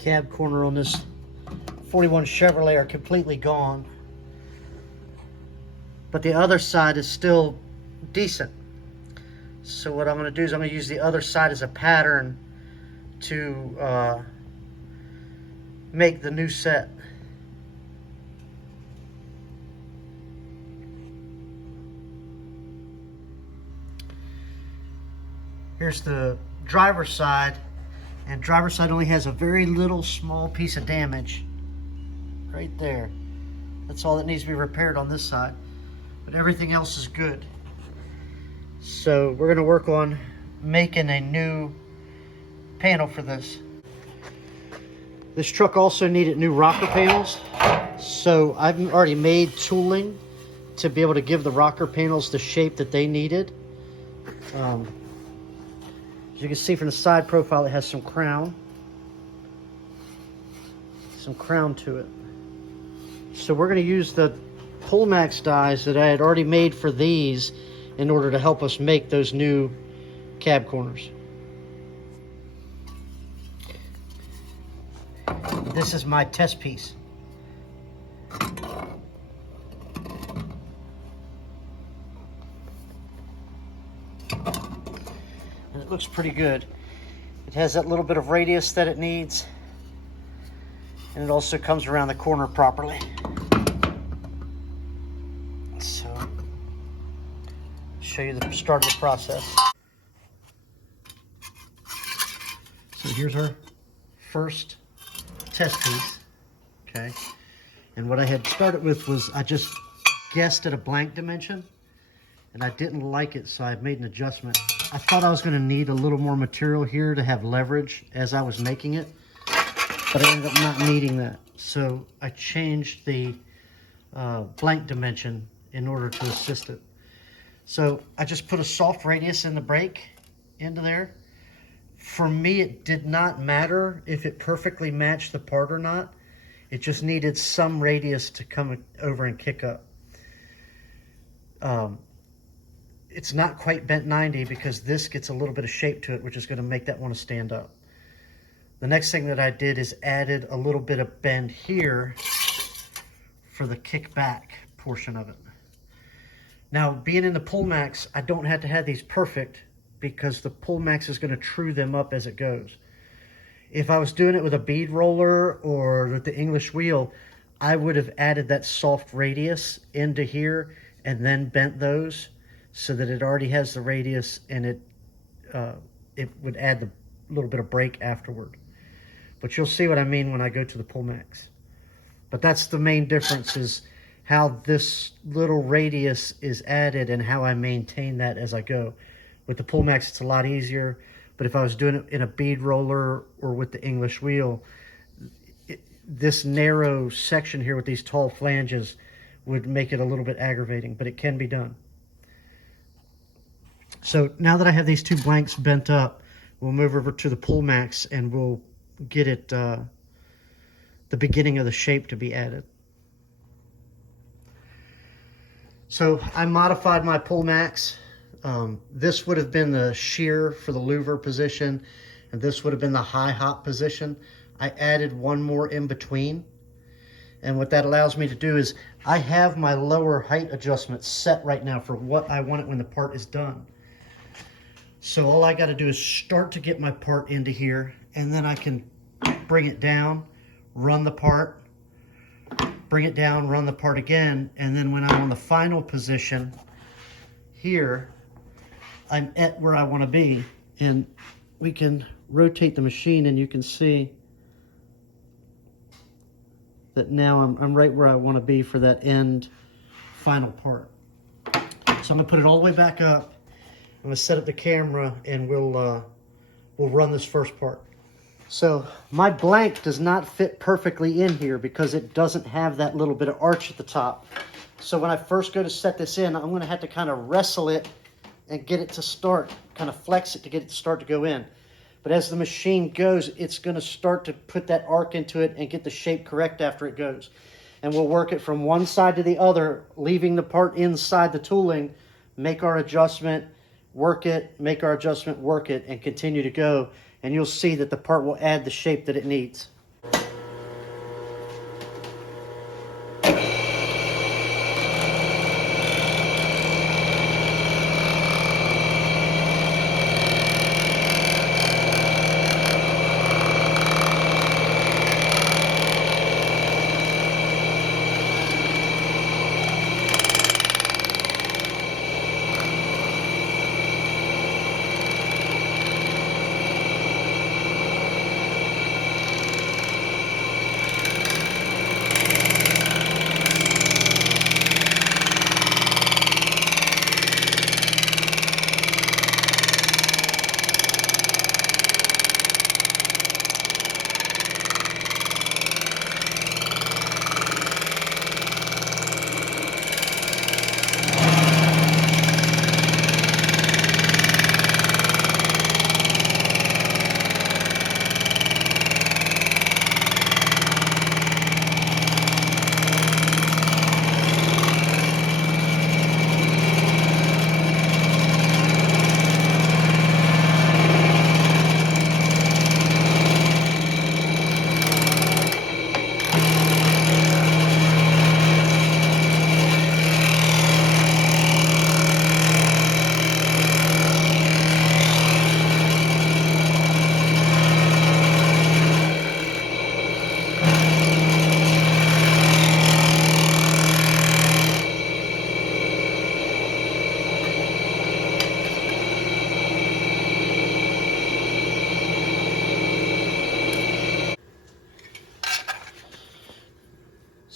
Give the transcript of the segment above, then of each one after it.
cab corner on this 41 Chevrolet are completely gone, but the other side is still decent. So what I'm going to do is I'm going to use the other side as a pattern to make the new set. Here's the driver's side, and driver's side only has a very little small piece of damage right there. That's all that needs to be repaired on this side, but everything else is good. So we're going to work on making a new panel for this. This truck also needed new rocker panels, so I've already made tooling to be able to give the rocker panels the shape that they needed. As you can see from the side profile, it has some crown to it. So we're going to use the Pullmax dies that I had already made for these in order to help us make those new cab corners. This is my test piece. And it looks pretty good. It has that little bit of radius that it needs, and it also comes around the corner properly. So, show you the start of the process. So here's our first test piece, okay? And what I had started with was I just guessed at a blank dimension, and I didn't like it, so I made an adjustment. I thought I was going to need a little more material here to have leverage as I was making it, but I ended up not needing that. So I changed the blank dimension in order to assist it. So I just put a soft radius in the brake into there. For me, it did not matter if it perfectly matched the part or not. It just needed some radius to come over and kick up. It's not quite bent 90 because this gets a little bit of shape to it, which is going to make that one stand up. The next thing that I did is added a little bit of bend here for the kickback portion of it. Now, being in the Pullmax, I don't have to have these perfect because the Pullmax is going to true them up as it goes. If I was doing it with a bead roller or with the English wheel, I would have added that soft radius into here and then bent those so that it already has the radius, and it would add the little bit of break afterward. But you'll see what I mean when I go to the Pullmax. But that's the main difference, is how this little radius is added and how I maintain that as I go. With the Pullmax, it's a lot easier, but if I was doing it in a bead roller or with the English wheel, this narrow section here with these tall flanges would make it a little bit aggravating, but it can be done. So now that I have these two blanks bent up, we'll move over to the Pullmax and we'll get it the beginning of the shape to be added. So I modified my Pullmax. This would have been the shear for the louver position, and this would have been the high hop position. I added one more in between, and what that allows me to do is I have my lower height adjustment set right now for what I want it when the part is done. So all I got to do is start to get my part into here, and then I can bring it down, run the part, bring it down, run the part again, and then when I'm on the final position here, I'm at where I want to be. And we can rotate the machine and you can see that now I'm right where I want to be for that end final part. So I'm going to put it all the way back up. I'm going to set up the camera and we'll run this first part. So my blank does not fit perfectly in here because it doesn't have that little bit of arch at the top. So when I first go to set this in, I'm going to have to kind of wrestle it and get it to start, kind of flex it to get it to start to go in. But as the machine goes, it's going to start to put that arc into it and get the shape correct after it goes. And we'll work it from one side to the other, leaving the part inside the tooling, make our adjustment, work it, make our adjustment, work it, and continue to go. And you'll see that the part will add the shape that it needs.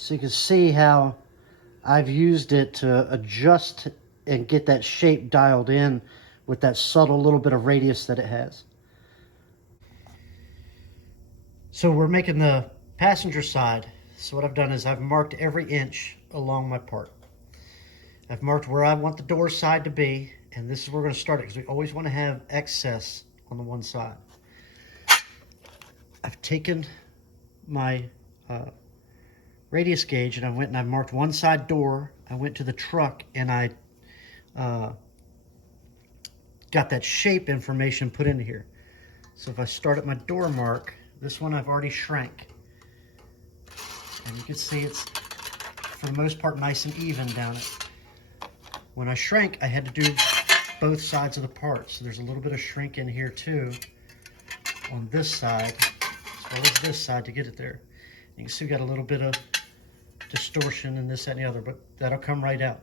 So you can see how I've used it to adjust and get that shape dialed in with that subtle little bit of radius that it has. So we're making the passenger side. So what I've done is I've marked every inch along my part. I've marked where I want the door side to be, and this is where we're going to start it because we always want to have excess on the one side. I've taken my radius gauge and I went and I marked one side door. I went to the truck and I got that shape information put into here. So if I start at my door mark, this one I've already shrank. And you can see it's, for the most part, nice and even down it. When I shrank, I had to do both sides of the part. So there's a little bit of shrink in here too, on this side, as well as this side to get it there. You can see we got a little bit of distortion in this, that, and the other, but that'll come right out.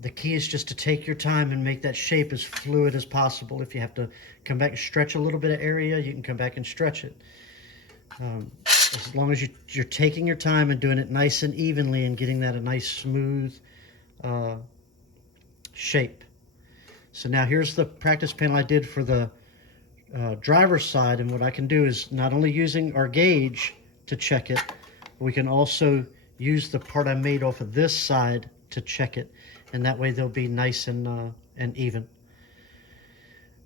The key is just to take your time and make that shape as fluid as possible. If you have to come back and stretch a little bit of area, you can come back and stretch it. As long as you're taking your time and doing it nice and evenly and getting that a nice smooth shape. So now here's the practice panel I did for the driver's side, and what I can do is not only using our gauge to check it, we can also use the part I made off of this side to check it, and that way they'll be nice and even.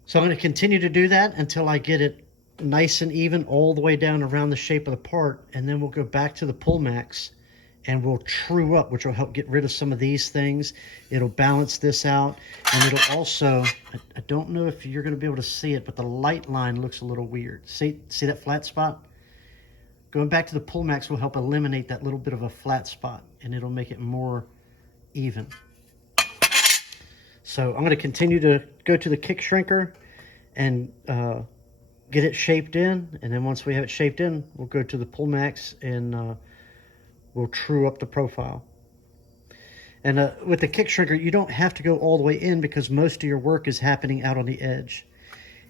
So I'm going to continue to do that until I get it nice and even all the way down around the shape of the part, and then we'll go back to the pull max and we'll true up, which will help get rid of some of these things. It'll balance this out, and it'll also, I don't know if you're going to be able to see it, but the light line looks a little weird. See that flat spot? Going back to the pull max will help eliminate that little bit of a flat spot, and it'll make it more even. So I'm going to continue to go to the kick shrinker and get it shaped in, and then once we have it shaped in, we'll go to the pull max and we'll true up the profile. And with the kick shrinker, you don't have to go all the way in because most of your work is happening out on the edge.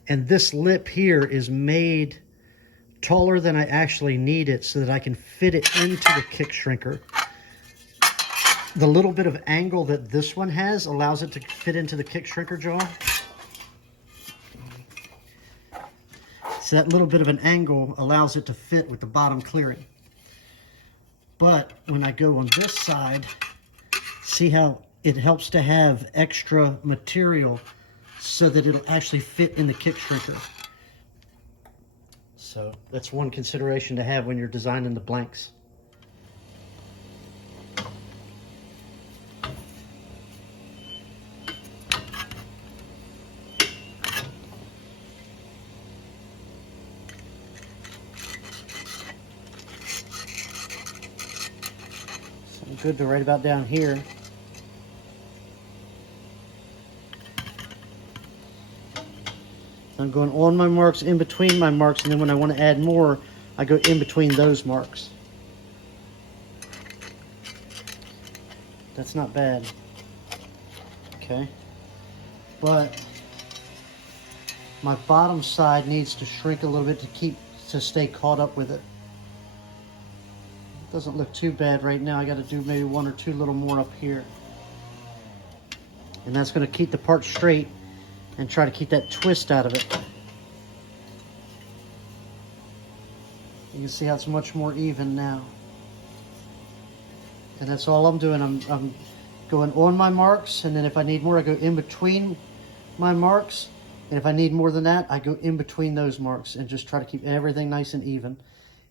And this lip here is made taller than I actually need it so that I can fit it into the kick shrinker. The little bit of angle that this one has allows it to fit into the kick shrinker jaw. So that little bit of an angle allows it to fit with the bottom clearing. But when I go on this side, see how it helps to have extra material so that it'll actually fit in the kick shrinker. So that's one consideration to have when you're designing the blanks. Good to right about down here. I'm going on my marks, in between my marks, and then when I want to add more, I go in between those marks. That's not bad. Okay. But my bottom side needs to shrink a little bit to stay caught up with it. Doesn't look too bad right now. I got to do maybe one or two little more up here. And that's going to keep the part straight and try to keep that twist out of it. You can see how it's much more even now. And that's all I'm doing. I'm going on my marks, and then if I need more, I go in between my marks. And if I need more than that, I go in between those marks and just try to keep everything nice and even.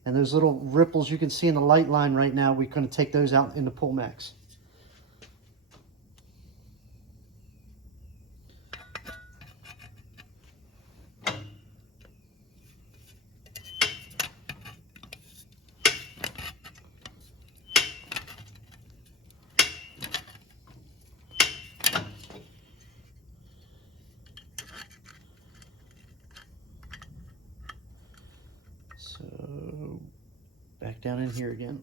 And those little ripples you can see in the light line right now, we're going to take those out in the pull max. So back down in here again.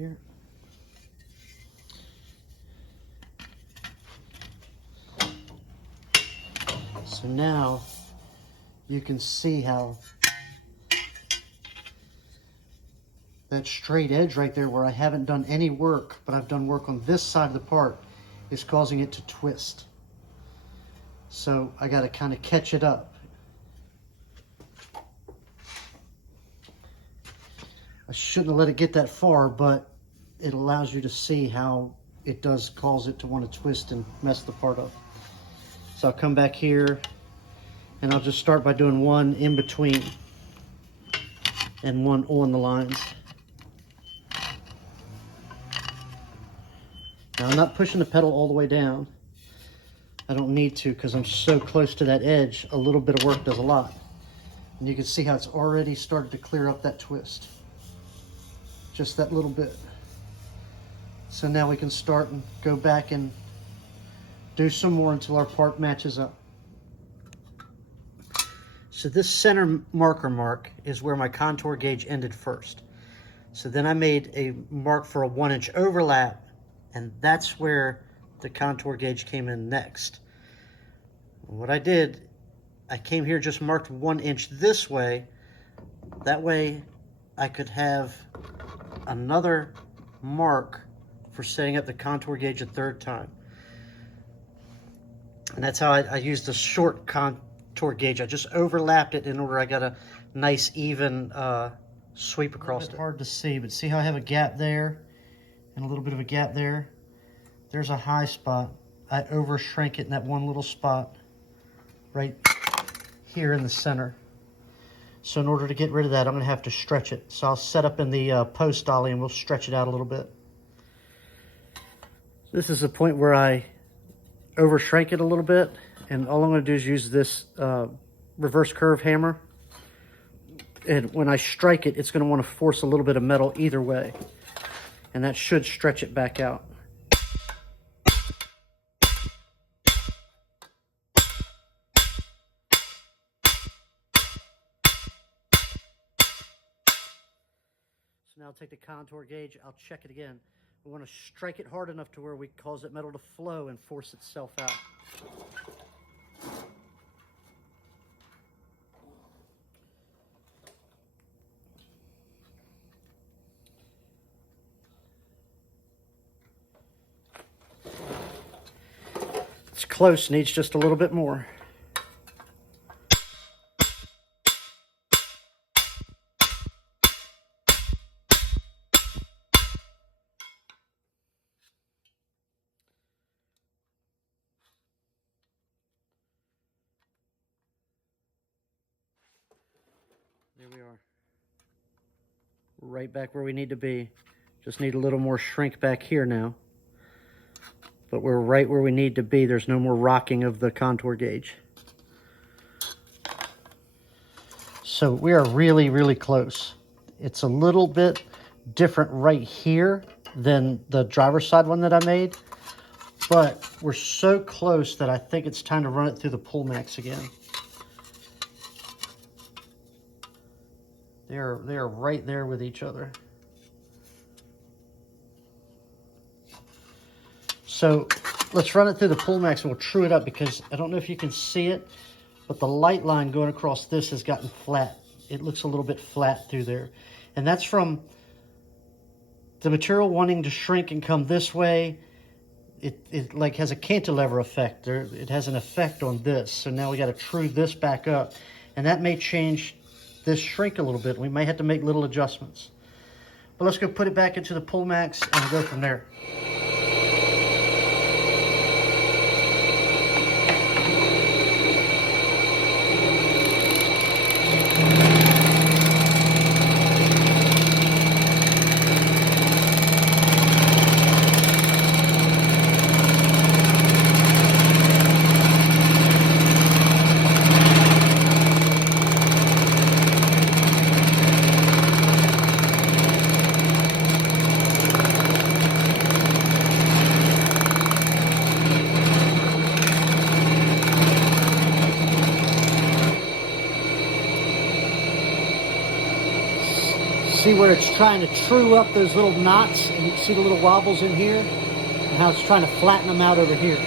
here. So now you can see how that straight edge right there where I haven't done any work, but I've done work on this side of the part, is causing it to twist. So I got to kind of catch it up. I shouldn't have let it get that far, but it allows you to see how it does cause it to want to twist and mess the part up. So I'll come back here and I'll just start by doing one in between and one on the lines. Now I'm not pushing the pedal all the way down. I don't need to because I'm so close to that edge. A little bit of work does a lot. And you can see how it's already started to clear up that twist. Just that little bit. So now we can start and go back and do some more until our part matches up. So this center marker mark is where my contour gauge ended first. So then I made a mark for a 1-inch overlap, and that's where the contour gauge came in next. What I did, I came here, just marked 1 inch this way. That way I could have another mark for setting up the contour gauge a third time. And that's how I used the short contour gauge. I just overlapped it in order I got a nice even sweep across it. Hard to see, but see how I have a gap there and a little bit of a gap there? There's a high spot. I over shrank it in that one little spot right here in the center. So in order to get rid of that, I'm going to have to stretch it. So I'll set up in the post dolly and we'll stretch it out a little bit. This is the point where I over shrank it a little bit, and all I'm going to do is use this reverse curve hammer. And when I strike it, it's going to want to force a little bit of metal either way, and that should stretch it back out. So now I'll take the contour gauge, I'll check it again. We want to strike it hard enough to where we cause that metal to flow and force itself out. It's close, needs just a little bit more. There we are. Right back where we need to be. Just need a little more shrink back here now. But we're right where we need to be. There's no more rocking of the contour gauge. So we are really, really close. It's a little bit different right here than the driver's side one that I made. But we're so close that I think it's time to run it through the pull max again. They're right there with each other. So let's run it through the pull max and we'll true it up, because I don't know if you can see it, but the light line going across this has gotten flat. It looks a little bit flat through there. And that's from the material wanting to shrink and come this way. It like has a cantilever effect. It has an effect on this. So now we got to true this back up, and that may change this shrink a little bit. We may have to make little adjustments. But let's go put it back into the pull max and go from there. see where it's trying to true up those little knots, and you can see the little wobbles in here, and how it's trying to flatten them out over here.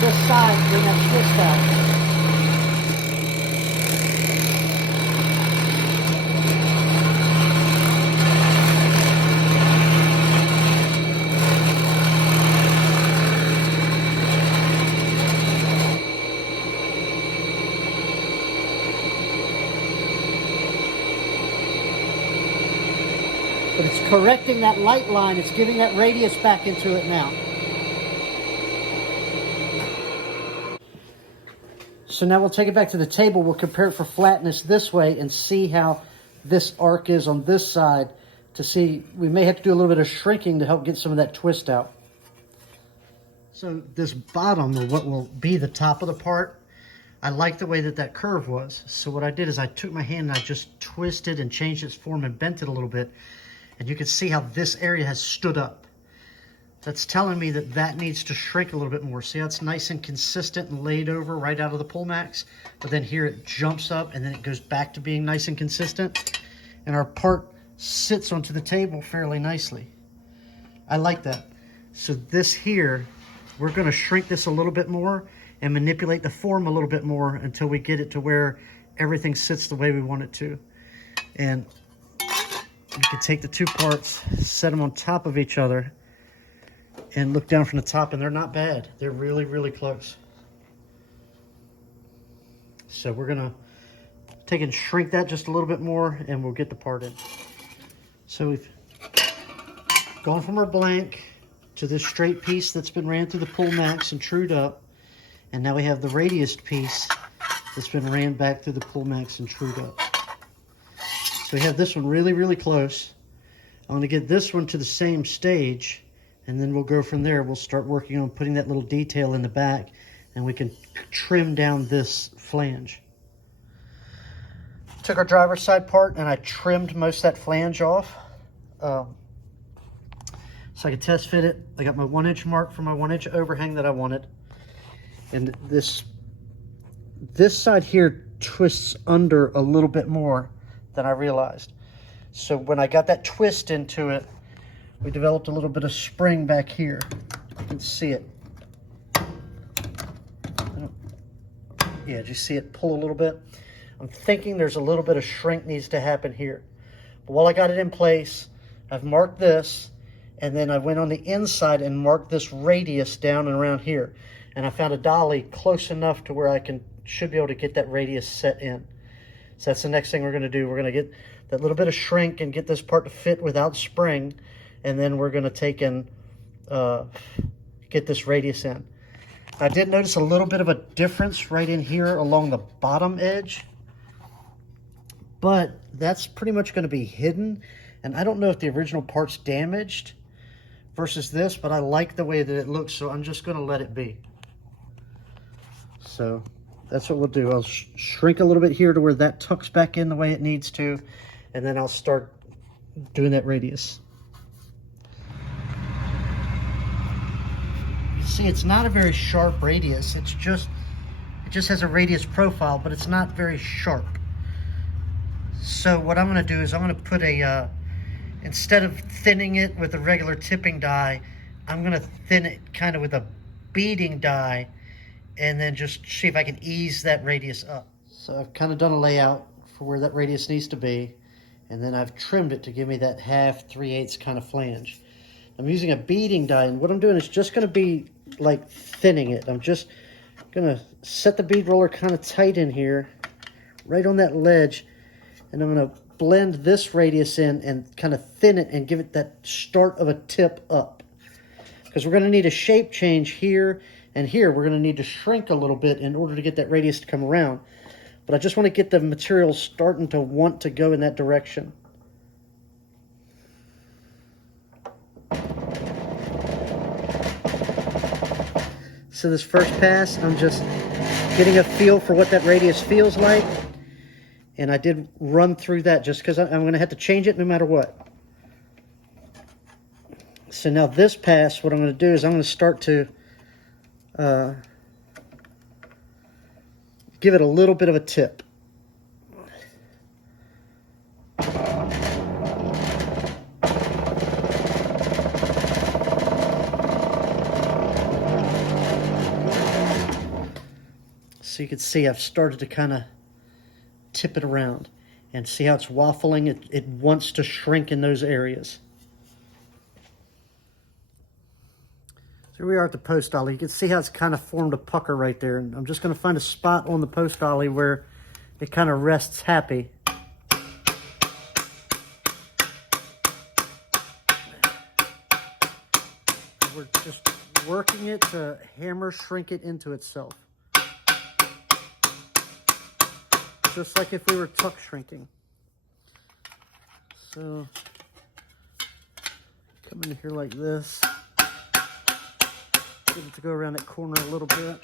This side, bring that twist out. But it's correcting that light line. It's giving that radius back into it now. So now we'll take it back to the table. We'll compare it for flatness this way and see how this arc is on this side to see. We may have to do a little bit of shrinking to help get some of that twist out. So this bottom, or what will be the top of the part, I like the way that that curve was. So what I did is I took my hand and I just twisted and changed its form and bent it a little bit. And you can see how this area has stood up. That's telling me that that needs to shrink a little bit more. See how it's nice and consistent and laid over right out of the pull max? But then here it jumps up and then it goes back to being nice and consistent. And our part sits onto the table fairly nicely. I like that. So this here, we're gonna shrink this a little bit more and manipulate the form a little bit more until we get it to where everything sits the way we want it to. And you can take the two parts, set them on top of each other, and look down from the top, and they're not bad. They're really, really close. So we're gonna take and shrink that just a little bit more, and we'll get the part in. So we've gone from our blank to this straight piece that's been ran through the pull max and trued up, and now we have the radiused piece that's been ran back through the pull max and trued up. So we have this one really, really close. I'm gonna get this one to the same stage, and then we'll go from there. We'll start working on putting that little detail in the back, and we can trim down this flange. Took our driver's side part and I trimmed most of that flange off. So I could test fit it. I got my 1-inch mark for my 1-inch overhang that I wanted. And this side here twists under a little bit more than I realized. So when I got that twist into it, we developed a little bit of spring back here. You can see it. Yeah, did you see it pull a little bit? I'm thinking there's a little bit of shrink needs to happen here. But while I got it in place, I've marked this, and then I went on the inside and marked this radius down and around here. And I found a dolly close enough to where I should be able to get that radius set in. So that's the next thing we're gonna do. We're gonna get that little bit of shrink and get this part to fit without spring. And then we're gonna take and get this radius in. I did notice a little bit of a difference right in here along the bottom edge, but that's pretty much gonna be hidden. And I don't know if the original part's damaged versus this, but I like the way that it looks, so I'm just gonna let it be. So that's what we'll do. I'll shrink a little bit here to where that tucks back in the way it needs to, and then I'll start doing that radius. See, it's not a very sharp radius. It just has a radius profile, but it's not very sharp. So what I'm gonna do is I'm gonna put instead of thinning it with a regular tipping die, I'm gonna thin it kind of with a beading die, and then just see if I can ease that radius up. So I've kind of done a layout for where that radius needs to be, And then I've trimmed it to give me that 1/2, 3/8 kind of flange. I'm using a beading die, and what I'm doing is just going to be like thinning it. I'm just going to set the bead roller kind of tight in here, right on that ledge, and I'm going to blend this radius in and kind of thin it and give it that start of a tip up. Because we're going to need a shape change here and here. We're going to need to shrink a little bit in order to get that radius to come around. But I just want to get the material starting to want to go in that direction. So this first pass, I'm just getting a feel for what that radius feels like. And I did run through that just because I'm going to have to change it no matter what. So now this pass, what I'm going to do is I'm going to start to give it a little bit of a tip. So you can see I've started to kind of tip it around and see how it's waffling. It wants to shrink in those areas. So here we are at the post ollie. You can see how it's kind of formed a pucker right there. And I'm just going to find a spot on the post ollie where it kind of rests happy. We're just working it to hammer shrink it into itself. Just like if we were tuck shrinking. So come in here like this. Get it to go around that corner a little bit.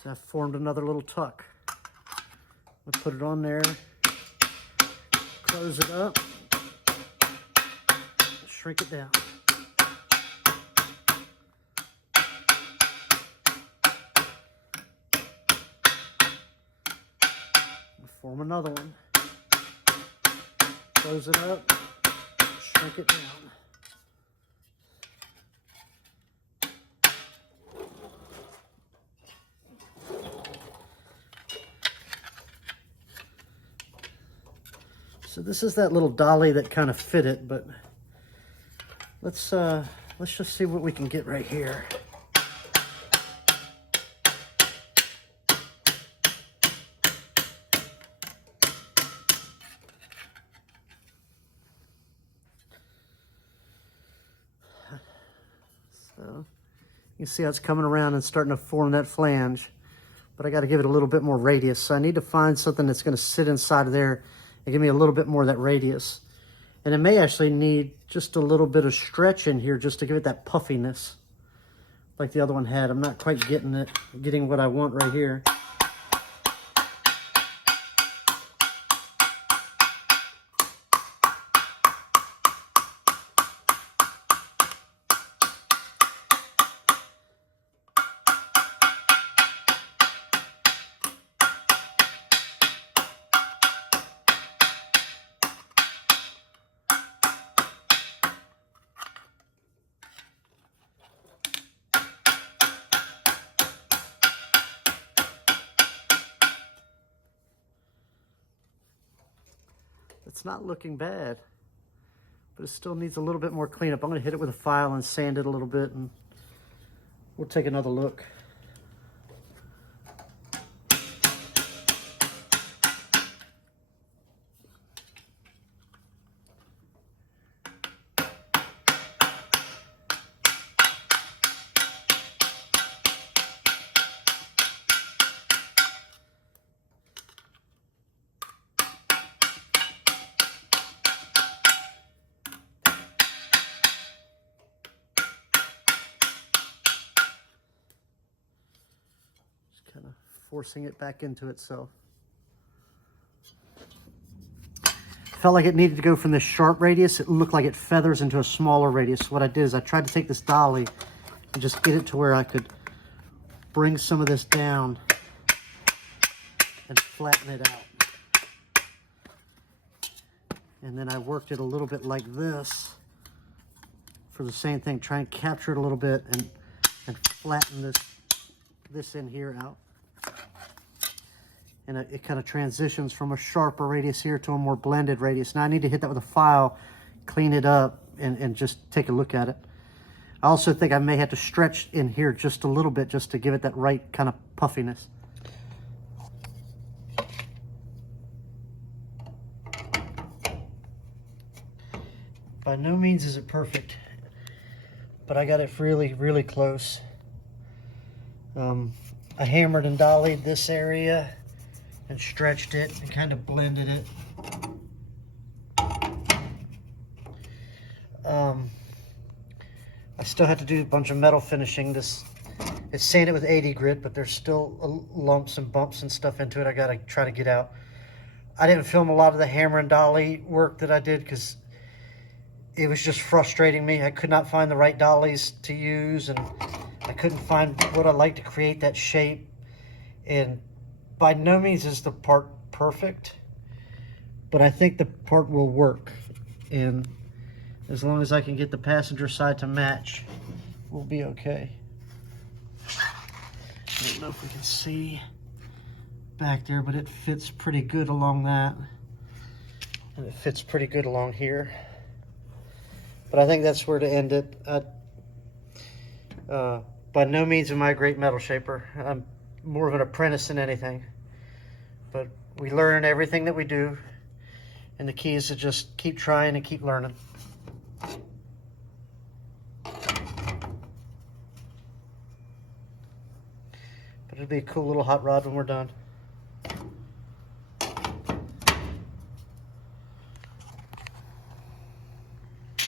So I formed another little tuck. I'll put it on there. Close it up, shrink it down. Form another one. Close it up, shrink it down. So this is that little dolly that kind of fit it, but let's just see what we can get right here. So you can see how it's coming around and starting to form that flange, but I got to give it a little bit more radius. So I need to find something that's going to sit inside of there and give me a little bit more of that radius. And it may actually need just a little bit of stretch in here just to give it that puffiness like the other one had. I'm not quite getting what I want right here. It's not looking bad, but it still needs a little bit more cleanup. I'm going to hit it with a file and sand it a little bit, and we'll take another look. Kind of forcing it back into itself. Felt like it needed to go from this sharp radius. It looked like it feathers into a smaller radius. So what I did is I tried to take this dolly and just get it to where I could bring some of this down and flatten it out. And then I worked it a little bit like this for the same thing. Try and capture it a little bit and flatten this in here out. And it kind of transitions from a sharper radius here to a more blended radius. Now I need to hit that with a file, clean it up, and just take a look at it. I also think I may have to stretch in here just a little bit just to give it that right kind of puffiness. By no means is it perfect, but I got it really, really close. I hammered and dollied this area and stretched it and kind of blended it. I still have to do a bunch of metal finishing. It's sanded with 80 grit, but there's still lumps and bumps and stuff into it I gotta try to get out. I didn't film a lot of the hammer and dolly work that I did because it was just frustrating me. I could not find the right dollies to use, and I couldn't find what I like to create that shape. And by no means is the part perfect, but I think the part will work. And as long as I can get the passenger side to match, we'll be okay. I don't know if we can see back there, but it fits pretty good along that. And it fits pretty good along here. But I think that's where to end it. By no means am I a great metal shaper. I'm more of an apprentice than anything. But we learn everything that we do. And the key is to just keep trying and keep learning. But it'll be a cool little hot rod when we're done.